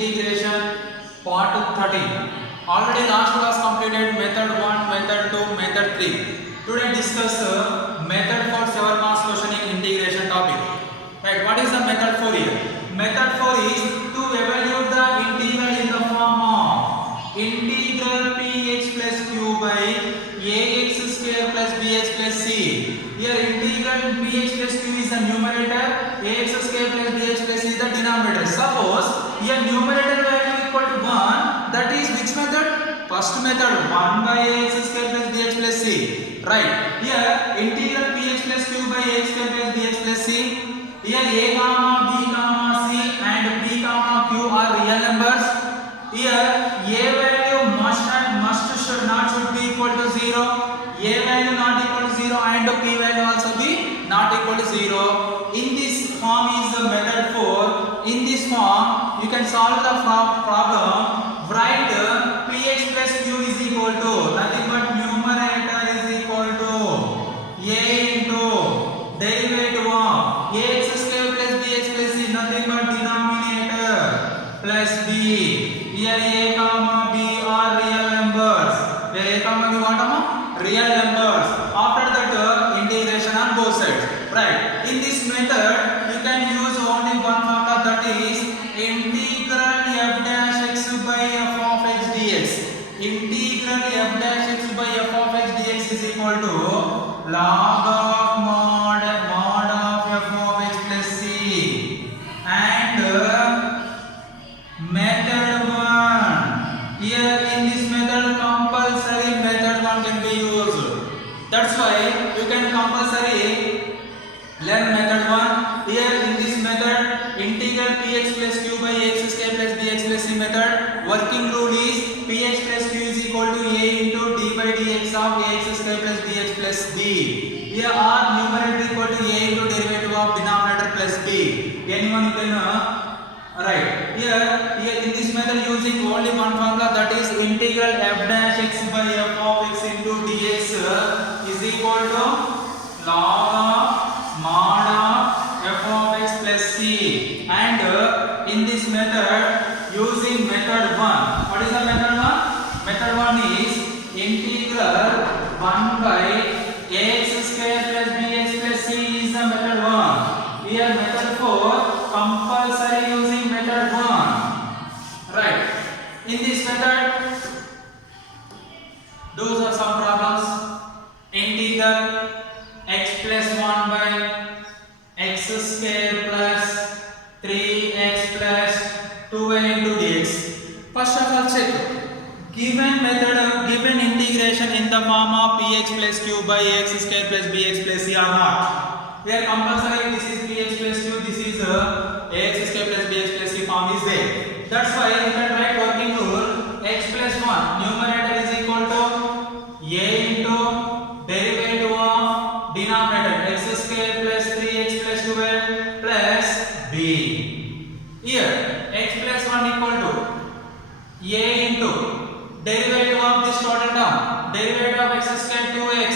integration part 13. Already last class completed method 1, method 2, method 3. Today discuss method for 7 marks question in integration topic. Right, what is the method 4 here? Method 4 is to evaluate the integral in the form of integral px plus q by ax square plus bx plus c. Here integral px plus q is the numerator, ax square plus bx plus c is the denominator. Suppose here numerator value equal to 1, that is which method? First method, 1 by ax square plus bx plus c. Right, here integral px plus q by ax square plus bx plus c. Here a comma b comma c and p comma q are real numbers. Here a value should not be equal to 0, a value not equal to 0 and p value also be not equal to 0. In this form is the method 4. In this form you can solve the problem. Write px plus q is equal to nothing but numerator is equal to a into derivative of ax square plus bx plus c, nothing but denominator plus b. Here a comma b are real numbers. Here a comma b what are real numbers. After that integration on both sides. Right. In this method you can use only one formula, that is integral f dash x by f of x dx. Integral f dash x by f of x dx is equal to log of mod of f of x plus c. And method 1. Here in this method compulsory method 1 can be used. That's why you can compulsory learn method 1. Here in this method integral px plus q by ax square plus bx plus c method, working rule is px plus q is equal to a into d by dx of ax square plus bx plus b. Here r numerator equal to a into derivative of denominator plus b. Anyone you can right. Here in this method using only one formula, that is integral f dash x by f of x into dx is equal to log of mod of f of x plus c. And in this method using method 1. What is the method 1? Method 1 is integral 1 by ax square plus bx plus c is the method 1. Here method 4 compulsory using method 1. Right. In this method those are some problems. Integral x plus 1 by x square plus 3x plus 2y into dx. First of all check given method of given integration in the form of px plus q by ax square plus bx plus c or not. Here compulsory this is px plus q, this is ax square plus bx plus c form is there. That's why you can write working rule x plus 1 numerator is equal to a into derivative of denominator x square plus 3x plus 12 plus b. Here x plus 1 equal to a into derivative of this total term, derivative of x square 2x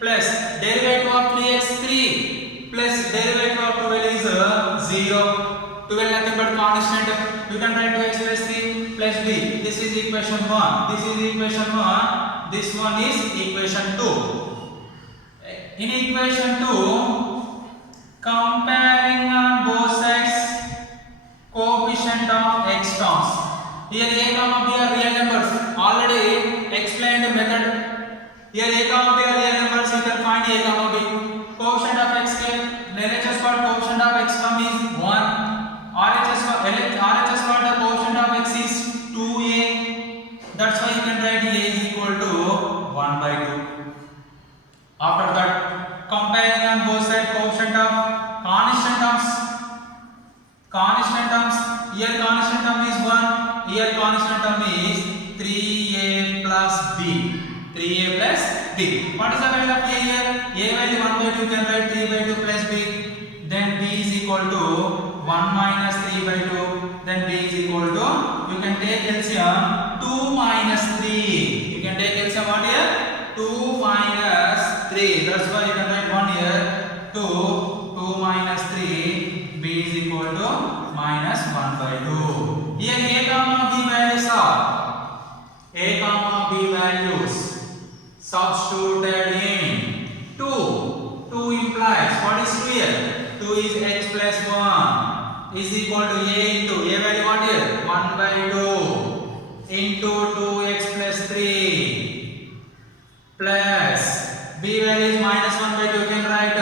plus derivative of 3x 3 plus derivative of 12 is 0. 12 nothing but constant. You can write 2x plus 3 plus b. This is equation 1. This is equation 1. This one is equation 2. In equation 2, comparing on both sides coefficient of x terms. Here a comma b are real numbers. Already explained method. Here a comma b are real numbers. You can find a comma b. Coefficient of x LHS for coefficient of x term is 1. RHS for the coefficient of x is 2a. That's why you can write a is equal to 1 by 2. After that, comparing on both sides coefficient of constant terms. Constant terms. Here constant term is 1. Here constant term is 3a plus b. 3a plus b. What is the value of a here? A value 1 by 2, you can write 3 by 2 plus b. Then b is equal to 1 minus 3 by 2. Then b is equal to, you can take LCM 2 minus 3. You can take LCM what here? 2 minus 3. That's why you can write 1 here. 2 minus 3. B is equal to minus 1 by 2. Here a comma b values are a comma b values substituted in 2. 2 implies what is 2 here? 2 is x plus 1 is equal to a into a value what here? 1 by 2 into 2x plus 3 plus b value is minus 1 by 2. You can write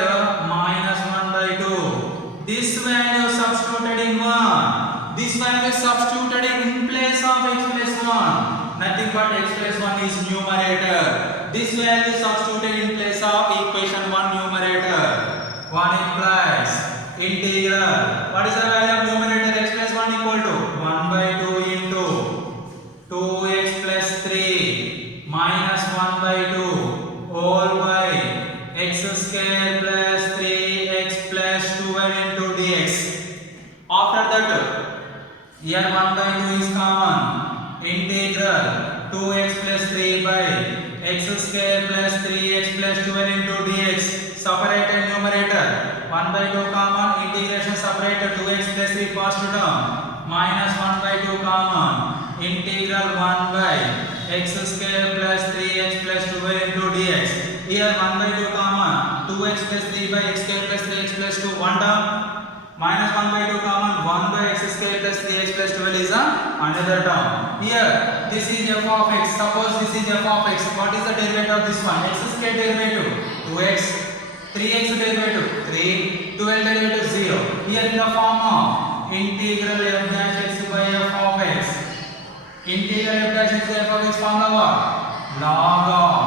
minus 1 by 2. This value substituted in 1. This value substituted in place of x plus 1. Nothing but x plus 1 is numerator. This value substituted in place of equation 1 numerator. 1 implies integral. What is the value of numerator? X plus 1 equal to 1 by 2 into 2x plus 3 minus 1 by 2 all by x square plus 3x plus 12 into dx. After that, here 1 by 2 is common. Integral 2x plus 3 by x square plus 3x plus 12 into dx. Separated numerator 1 by 2 common. Integration separated 2x plus 3 positive term minus 1 by 2 common. Integral 1 by x square plus 3x plus 12 into dx. Here 1 by 2 common. 2x plus 3 by x square plus 3x plus 2 1 term. Minus 1 by 2 common. 1 by x square plus 3x plus 12 is another term. Here this is f of x. Suppose this is f of x. What is the derivative of this one? X square derivative 2x. 3x derivative 3. 12 derivative 0. Here in the form of integral f dash x by f of x. Integral f dash x by f of x formula what? Log of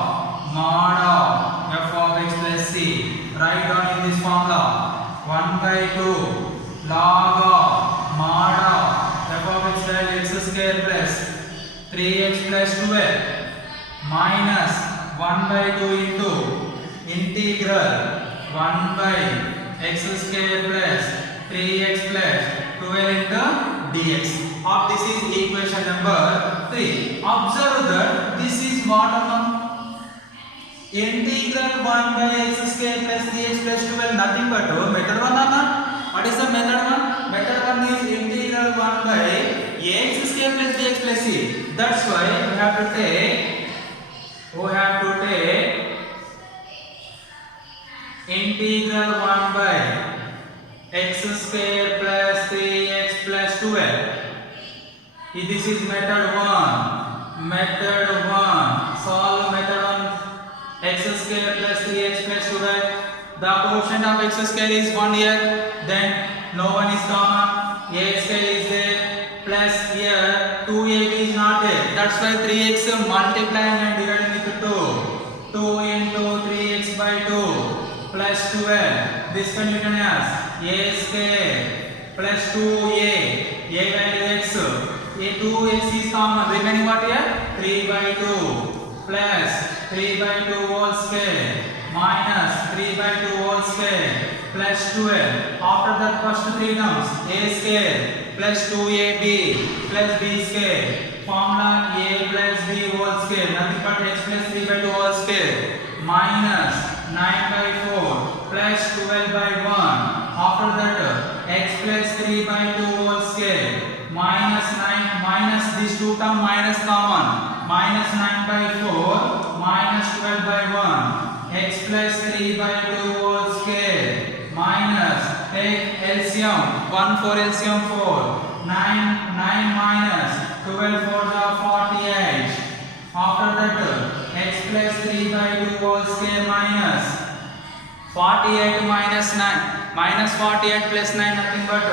mod of f of x plus c. Write down in this formula 1 by 2 log of mod of f of x dash x square plus 3x plus 12 minus 1 by 2 into integral 1 by x square plus 3x plus 12 into dx. Of this is equation number 3. Observe that this is what integral 1 by x square plus 3x plus 12 nothing but method 1 or not? What is the method 1? Method 1 is integral 1 by x square plus 3x plus c. That's why we have to take integral 1 by x square plus 3x plus 12. This is method 1. Method 1. Solve method 1. X square plus 3x plus 12. The quotient of x square is 1 here. Then no one is common. A square is there. Plus here 2ab is not there. That's why 3x multiplying and dividing with 2. 2 into 3x by 2 plus 12. This can be written as a square plus 2a. A value x. A 2x is common. Remaining what here? 3 by 2 plus 3 by 2 whole square minus 3 by 2 whole square plus 12. After that first 3 terms a square plus 2ab plus b square. Formula a plus b whole square nothing but x plus 3 by 2 whole square minus 9 by 4 plus 12 by 1. After that x plus 3 by 2 whole square minus 9 minus this 2 term minus common minus 9 by 4 minus 12 by 1 x plus 3 by 2 whole square minus take LCM 1 for LCM 4 9 minus 12 for the 48. After that x plus 3 by 2 whole square minus 48 minus 9 minus 48 plus 9 nothing but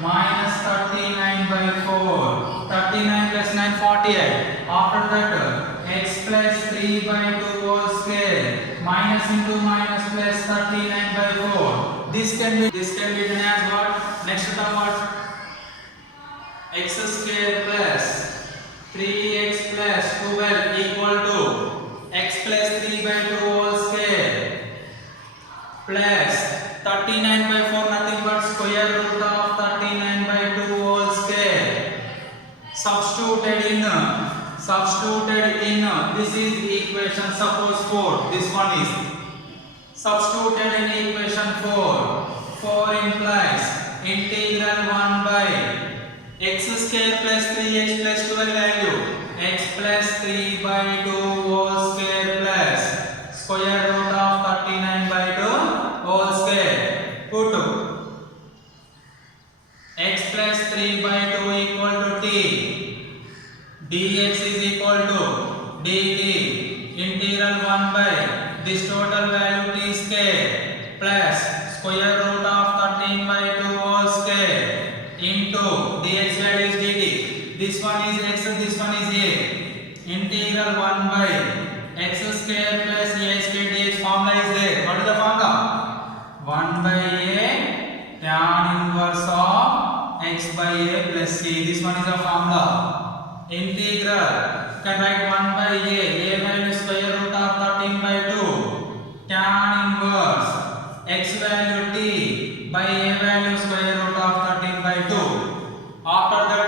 minus 39 by 4. 39 plus 9 48. After that x plus 3 by 2 whole square minus into minus plus 39 by 4. This can be written as what? Next term what? X square plus 3x plus 12 equal to x plus 3 by 2 whole square plus 39 by 4 nothing but square root of 39 by 2 whole square. Substituted in this is equation suppose 4. This one is substituted in equation 4. 4 implies integral 1 by x square plus 3x plus 12 value x plus 3 by 2 whole square plus square root of 39 by 2 whole square. Put x plus 3 by 2 equal to t, dx is equal to dt, integral 1 by this total value t square plus square root of 13 by 2 whole square into dx value is dt. This one is x, this one is a. Integral 1 by x square plus a square dx formula is there. What is the formula? 1 by a tan inverse of x by a plus c. This one is the formula. Integral, you can write 1 by a value square root of 13 by 2 tan inverse x value t by a value square root of 13 by 2. After that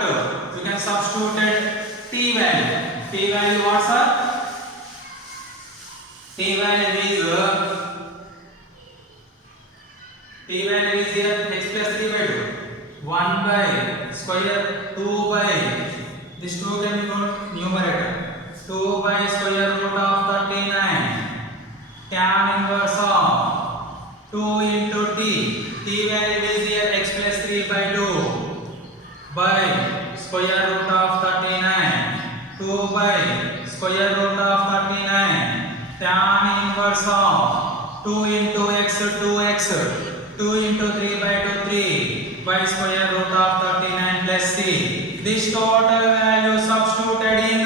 you can substitute t value. T value what, sir? T value is here x plus 3 by 2. 1 by square 2 by this 2 can be called numerator. 2 by square root of 39 tan inverse of 2 into t. T value is here x plus 3 by 2 by square root of 39. 2 by square root of 39 tan inverse of 2 into x 2x 2 into 3 by 2 3 by square root of 39 plus c. This total value substituted in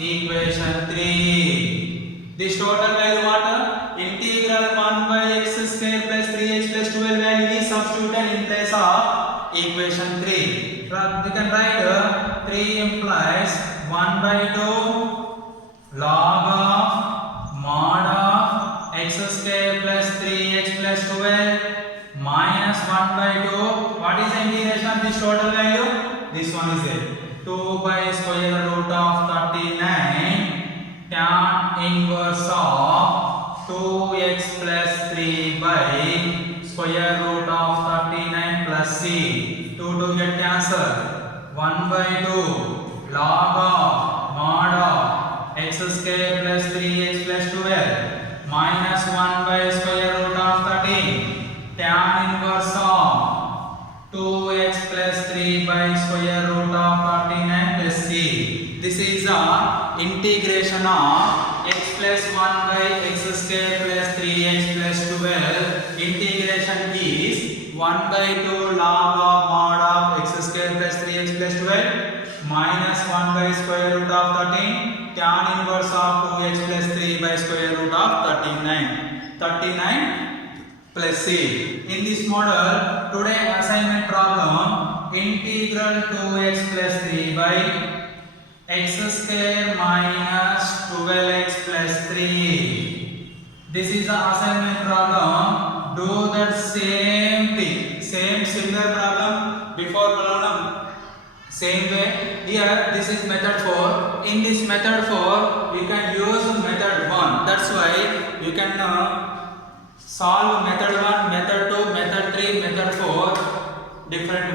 equation 3. This total value what? Integral 1 by x square plus 3x plus 12 value is substituted in place of equation 3. We can write 3 implies 1 by 2 log of mod of x square plus 3x plus 12 minus 1 by 2. What is the integration of this total value? This one is there. 2 by square root of 39 tan inverse of 2x plus 3 by square root of 39 plus c. 2 to get cancelled. 1 by 2 log of mod of x square plus 3x plus 12 minus 1 by square root of 13 tan inverse of 2x plus 3 by square root of 39 plus c. This is the integration of x plus 1 by x square plus 3x plus 12. Integration is 1 by 2 log of mod of x square plus 3x plus 12 minus 1 by square root of 13 tan inverse of 2x plus 3 by square root of 39 plus c. In this model, today assignment problem, integral 2x plus 3 by x square minus 12x plus 3. This is the assignment problem. Do that same thing, same similar problem before problem. Same way, here this is method 4. In this method 4, we can use method 1. That's why you can solve method 1, method 2, method 3, method 4 different